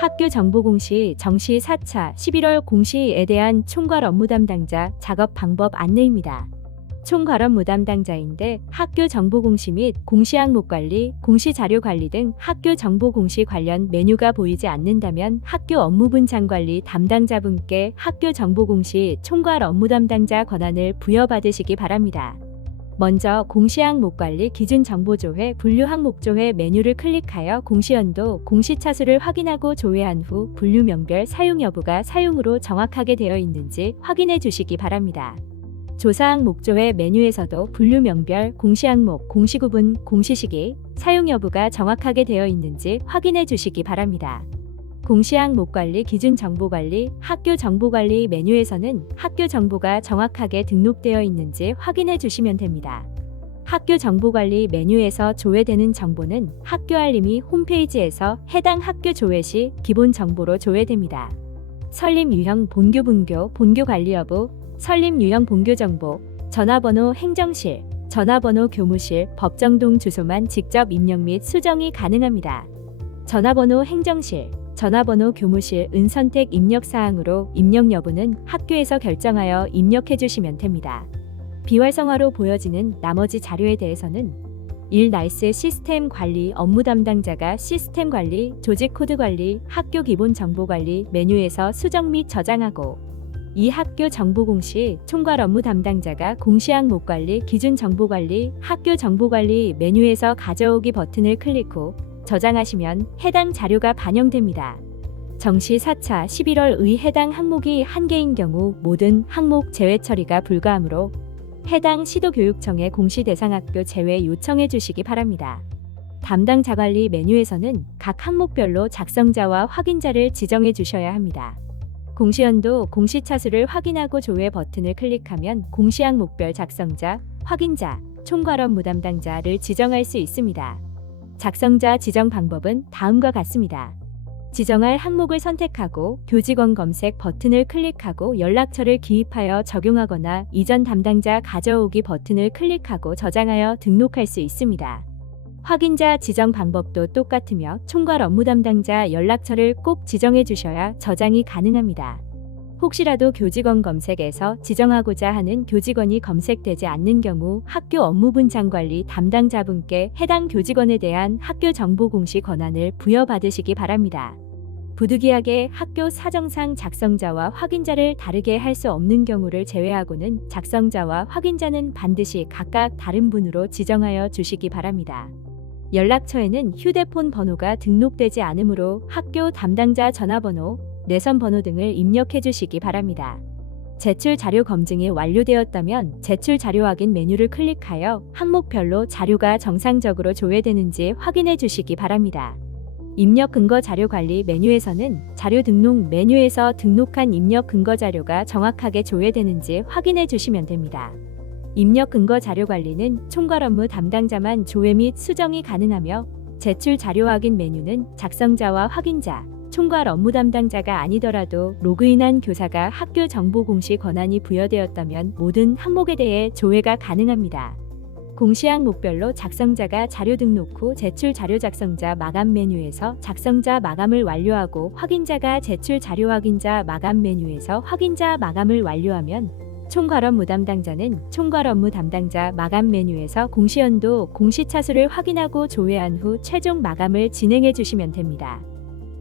학교 정보 공시 정시 4차 11월 공시에 대한 총괄 업무 담당자 작업 방법 안내입니다. 총괄 업무 담당자인데 학교 정보 공시 및 공시 항목 관리, 공시 자료 관리 등 학교 정보 공시 관련 메뉴가 보이지 않는다면 학교 업무 분장 관리 담당자분께 학교 정보 공시 총괄 업무 담당자 권한을 부여받으시기 바랍니다. 먼저 공시 항목 관리 기준 정보 조회, 분류 항목 조회 메뉴를 클릭하여 공시 연도, 공시 차수를 확인하고 조회한 후 분류 명별 사용 여부가 사용으로 정확하게 되어 있는지 확인해 주시기 바랍니다. 조사 항목 조회 메뉴에서도 분류 명별, 공시 항목, 공시 구분, 공시 시기, 사용 여부가 정확하게 되어 있는지 확인해 주시기 바랍니다. 공시 항목 관리 기준 정보 관리, 학교 정보 관리 메뉴에서는 학교 정보가 정확하게 등록되어 있는지 확인해 주시면 됩니다. 학교 정보 관리 메뉴에서 조회되는 정보는 학교 알림이 홈페이지에서 해당 학교 조회 시 기본 정보로 조회됩니다. 설립 유형 본교 분교, 본교 관리 여부, 설립 유형 본교 정보, 전화번호 행정실, 전화번호 교무실, 법정동 주소만 직접 입력 및 수정이 가능합니다. 전화번호 행정실, 전화번호 교무실 은선택 입력 사항으로 입력 여부는 학교에서 결정하여 입력해 주시면 됩니다. 비활성화로 보여지는 나머지 자료에 대해서는 1. 나이스 시스템 관리 업무 담당자가 시스템 관리, 조직 코드 관리, 학교 기본 정보 관리 메뉴에서 수정 및 저장하고 2. 학교 정보 공시 총괄 업무 담당자가 공시 항목 관리, 기준 정보 관리, 학교 정보 관리 메뉴에서 가져오기 버튼을 클릭 후 저장하시면 해당 자료가 반영됩니다. 정시 4차 11월의 해당 항목이 한 개인 경우 모든 항목 제외 처리가 불가하므로 해당 시도교육청에 공시 대상 학교 제외 요청해 주시기 바랍니다. 담당 자관리 메뉴에서는 각 항목별로 작성자와 확인자를 지정해 주셔야 합니다. 공시연도, 공시차수를 확인하고 조회 버튼을 클릭하면 공시 항목별 작성자, 확인자, 총괄 업무 담당자를 지정할 수 있습니다. 작성자 지정 방법은 다음과 같습니다. 지정할 항목을 선택하고 교직원 검색 버튼을 클릭하고 연락처를 기입하여 적용하거나 이전 담당자 가져오기 버튼을 클릭하고 저장하여 등록할 수 있습니다. 확인자 지정 방법도 똑같으며 총괄 업무 담당자 연락처를 꼭 지정해 주셔야 저장이 가능합니다. 혹시라도 교직원 검색에서 지정하고자 하는 교직원이 검색되지 않는 경우 학교 업무 분장 관리 담당자분께 해당 교직원에 대한 학교 정보 공시 권한을 부여받으시기 바랍니다. 부득이하게 학교 사정상 작성자와 확인자를 다르게 할 수 없는 경우를 제외하고는 작성자와 확인자는 반드시 각각 다른 분으로 지정하여 주시기 바랍니다. 연락처에는 휴대폰 번호가 등록되지 않으므로 학교 담당자 전화번호, 내선 번호 등을 입력해 주시기 바랍니다. 제출 자료 검증이 완료되었다면 제출 자료 확인 메뉴를 클릭하여 항목별로 자료가 정상적으로 조회되는지 확인해 주시기 바랍니다. 입력 근거 자료 관리 메뉴에서는 자료 등록 메뉴에서 등록한 입력 근거 자료가 정확하게 조회되는지 확인해 주시면 됩니다. 입력 근거 자료 관리는 총괄 업무 담당자만 조회 및 수정이 가능하며 제출 자료 확인 메뉴는 작성자와 확인자, 총괄 업무 담당자가 아니더라도 로그인한 교사가 학교 정보 공시 권한이 부여되었다면 모든 항목에 대해 조회가 가능합니다. 공시 항목별로 작성자가 자료 등록 후 제출 자료 작성자 마감 메뉴에서 작성자 마감을 완료하고 확인자가 제출 자료 확인자 마감 메뉴에서 확인자 마감을 완료하면 총괄 업무 담당자는 총괄 업무 담당자 마감 메뉴에서 공시연도, 공시차수를 확인하고 조회한 후 최종 마감을 진행해 주시면 됩니다.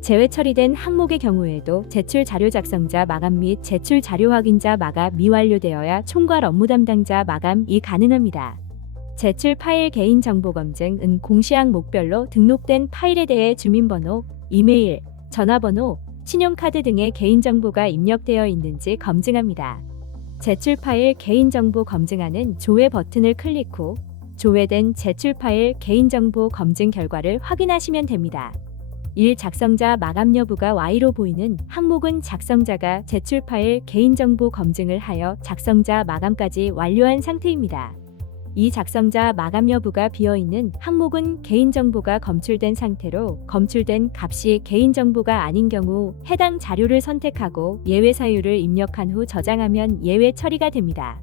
제외 처리된 항목의 경우에도 제출 자료 작성자 마감 및 제출 자료 확인자 마감이 완료되어야 총괄 업무 담당자 마감이 가능합니다. 제출 파일 개인정보 검증은 공시 항목별로 등록된 파일에 대해 주민번호, 이메일, 전화번호, 신용카드 등의 개인정보가 입력되어 있는지 검증합니다. 제출 파일 개인정보 검증하는 조회 버튼을 클릭 후 조회된 제출 파일 개인정보 검증 결과를 확인하시면 됩니다. 1. 작성자 마감 여부가 Y로 보이는 항목은 작성자가 제출 파일 개인정보 검증을 하여 작성자 마감까지 완료한 상태입니다. 2. 작성자 마감 여부가 비어있는 항목은 개인정보가 검출된 상태로 검출된 값이 개인정보가 아닌 경우 해당 자료를 선택하고 예외 사유를 입력한 후 저장하면 예외 처리가 됩니다.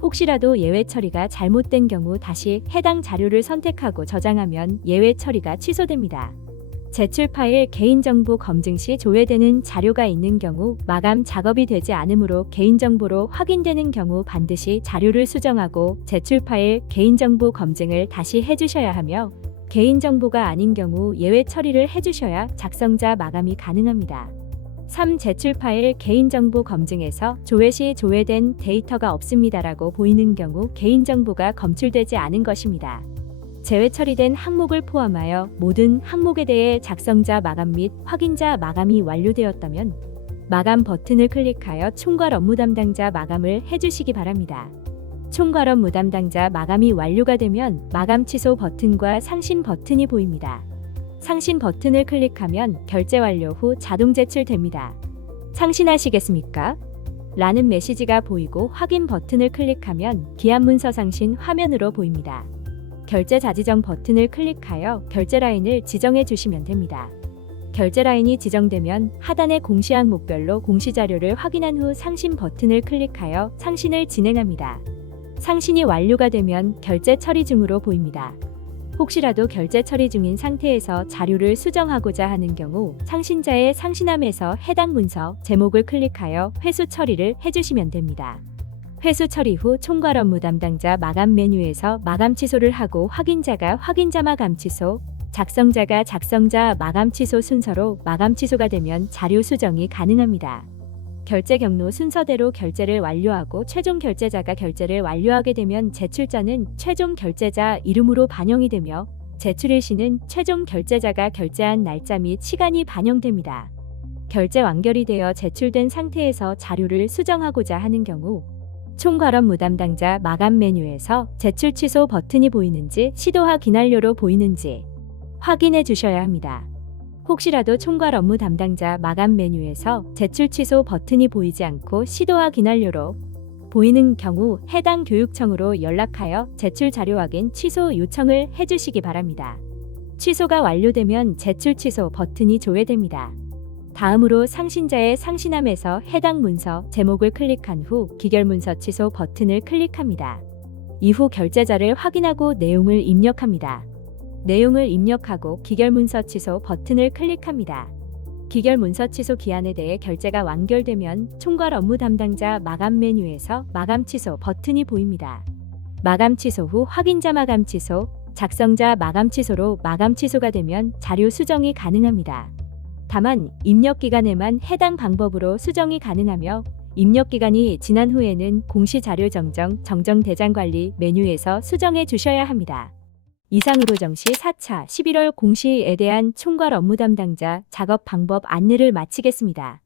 혹시라도 예외 처리가 잘못된 경우 다시 해당 자료를 선택하고 저장하면 예외 처리가 취소됩니다. 제출 파일 개인정보 검증 시 조회되는 자료가 있는 경우 마감 작업이 되지 않으므로 개인정보로 확인되는 경우 반드시 자료를 수정하고 제출 파일 개인정보 검증을 다시 해주셔야 하며 개인정보가 아닌 경우 예외 처리를 해주셔야 작성자 마감이 가능합니다. 3. 제출 파일 개인정보 검증에서 조회 시 조회된 데이터가 없습니다라고 보이는 경우 개인정보가 검출되지 않은 것입니다. 제외 처리된 항목을 포함하여 모든 항목에 대해 작성자 마감 및 확인자 마감이 완료되었다면 마감 버튼을 클릭하여 총괄 업무 담당자 마감을 해주시기 바랍니다. 총괄 업무 담당자 마감이 완료가 되면 마감 취소 버튼과 상신 버튼이 보입니다. 상신 버튼을 클릭하면 결제 완료 후 자동 제출됩니다. 상신하시겠습니까? 라는 메시지가 보이고 확인 버튼을 클릭하면 기한 문서 상신 화면으로 보입니다. 결제 자지정 버튼을 클릭하여 결제 라인을 지정해 주시면 됩니다. 결제 라인이 지정되면 하단의 공시 항목별로 공시 자료를 확인한 후 상신 버튼을 클릭하여 상신을 진행합니다. 상신이 완료가 되면 결제 처리 중으로 보입니다. 혹시라도 결제 처리 중인 상태에서 자료를 수정하고자 하는 경우 상신자의 상신함에서 해당 문서 제목을 클릭하여 회수 처리를 해주시면 됩니다. 회수 처리 후 총괄 업무 담당자 마감 메뉴에서 마감 취소를 하고 확인자가 확인자 마감 취소, 작성자가 작성자 마감 취소 순서로 마감 취소가 되면 자료 수정이 가능합니다. 결제 경로 순서대로 결제를 완료하고 최종 결제자가 결제를 완료하게 되면 제출자는 최종 결제자 이름으로 반영이 되며 제출일 시는 최종 결제자가 결제한 날짜 및 시간이 반영됩니다. 결제 완결이 되어 제출된 상태에서 자료를 수정하고자 하는 경우 총괄 업무 담당자 마감 메뉴에서 제출 취소 버튼이 보이는지 시도하 기난료로 보이는지 확인해 주셔야 합니다. 혹시라도 총괄 업무 담당자 마감 메뉴에서 제출 취소 버튼이 보이지 않고 시도하 기난료로 보이는 경우 해당 교육청으로 연락하여 제출 자료 확인 취소 요청을 해주시기 바랍니다. 취소가 완료되면 제출 취소 버튼이 조회됩니다. 다음으로 상신자의 상신함에서 해당 문서 제목을 클릭한 후 기결문서 취소 버튼을 클릭합니다. 이후 결제자를 확인하고 내용을 입력합니다. 내용을 입력하고 기결문서 취소 버튼을 클릭합니다. 기결문서 취소 기한에 대해 결제가 완결되면 총괄 업무 담당자 마감 메뉴에서 마감 취소 버튼이 보입니다. 마감 취소 후 확인자 마감 취소, 작성자 마감 취소로 마감 취소가 되면 자료 수정이 가능합니다. 다만 입력 기간에만 해당 방법으로 수정이 가능하며 입력 기간이 지난 후에는 공시 자료 정정 대장 관리 메뉴에서 수정해 주셔야 합니다. 이상으로 정시 4차 11월 공시에 대한 총괄 업무 담당자 작업 방법 안내를 마치겠습니다.